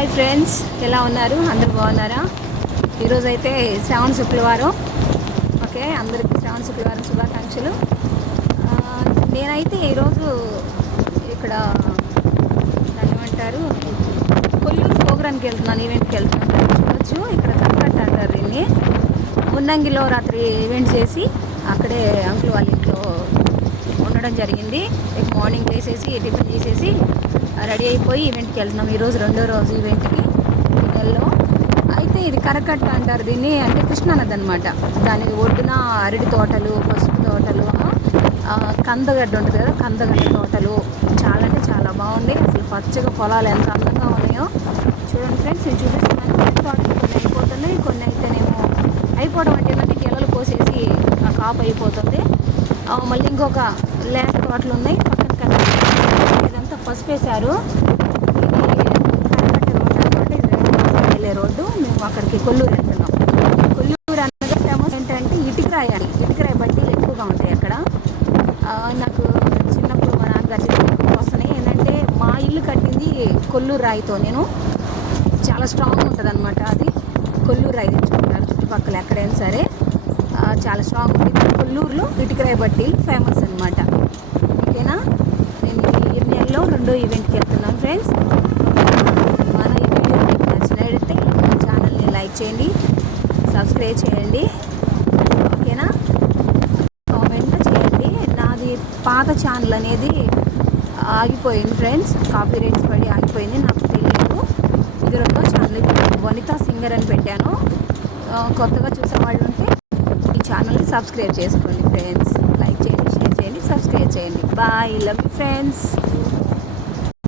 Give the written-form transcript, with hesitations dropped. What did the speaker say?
Hi friends, ఎలా ఉన్నారు? అందరు బాగున్నారా? ఈరోజైతే శ్రావణ శుక్రవారం. ఓకే, అందరికీ శ్రావణ శుక్రవారం శుభాకాంక్షలు. నేనైతే ఈరోజు ఇక్కడ దాన్ని ఏమంటారు, కొల్లూరు ప్రోగ్రామ్కి వెళ్తున్నాను, ఈవెంట్కి వెళ్తున్నాను. చూడవచ్చు, ఇక్కడ కనకట్ట అంటారు దీన్ని. మున్నంగిలో రాత్రి ఈవెంట్ చేసి అక్కడే అంకుల్ వాళ్ళ ఇంట్లో ఉండడం జరిగింది. రేపు మార్నింగ్ లేసేసి టిఫిన్ చేసేసి రెడీ అయిపోయి ఈవెంట్కి వెళ్తున్నాం. ఈరోజు రెండో రోజు ఈవెంట్కి ఈ నెలలో. అయితే ఇది కరకట్ట అంటారు దీన్ని, అంటే కృష్ణానది అనమాట. దాని ఒడ్డున అరటి తోటలు, పసుపు తోటలు, కందగడ్డ ఉంటుంది కదా, కందగడ్డ తోటలు చాలా అంటే చాలా బాగుంది. అసలు పచ్చగా పొలాలు ఎంత అందంగా ఉన్నాయో చూడండి ఫ్రెండ్స్. నేను చూపిస్తున్నాను. అరటి తోటలు కొన్ని అయిపోతున్నాయి, కొన్ని అయితేనేమో అయిపోవడం అంటే ఏంటంటే గెలలు కోసేసి కాపు అయిపోతుంది. మళ్ళీ ఇంకొక లేత తోటలు ఉన్నాయి పక్కన. ఇదంతా పసుపు వేశారు. ఇది కరకట్ట రోడ్డు అనమాట. ఇది వెళ్ళే రోడ్డు. మేము అక్కడికి కొల్లూరు వెళ్తున్నాం. కొల్లూరు అన్నది ఫేమస్ ఏంటంటే ఇటుకరాయి అని. ఇటుకరాయి బట్టీలు ఎక్కువగా ఉంటాయి అక్కడ. నాకు చిన్నప్పుడు మా నాన్నగారి ఎక్కువ వస్తున్నాయి. ఏంటంటే మా ఇల్లు కట్టింది కొల్లూరు రాయితో. నేను చాలా స్ట్రాంగ్ ఉంటుంది అనమాట. అది కొల్లూరు రాయి తెచ్చుకుంటారు చుట్టుపక్కల ఎక్కడైనా సరే. చాలా స్ట్రాంగ్ ఉంటుంది. కొల్లూరులో ఇటుకరాయి బట్టీలు ఫేమస్ అనమాట. ఓకేనా, నేను ఈ నెలలో రెండో ఈవెంట్కి వెళ్తున్నాను ఫ్రెండ్స్. మన ఈ వీడియో మీకు నచ్చినట్లయితే ఛానల్ని లైక్ చేయండి, సబ్స్క్రైబ్ చేయండి. ఓకేనా, కామెంట్ చేయండి. నాది పాత ఛానల్ అనేది ఆగిపోయింది ఫ్రెండ్స్, కాపీ రైట్స్ పడి ఆగిపోయింది, నాకు తెలియదు. ఇది రెండో ఛానల్. వనితా సింగర్ అని పెట్టాను. కొత్తగా చూసేవాళ్ళు ఉంటే ఈ ఛానల్ని సబ్స్క్రైబ్ చేసుకోండి ఫ్రెండ్స్. లైక్ చేయండి, షేర్ చేయండి, సబ్స్క్రైబ్ చేయండి. Bye, love you friends.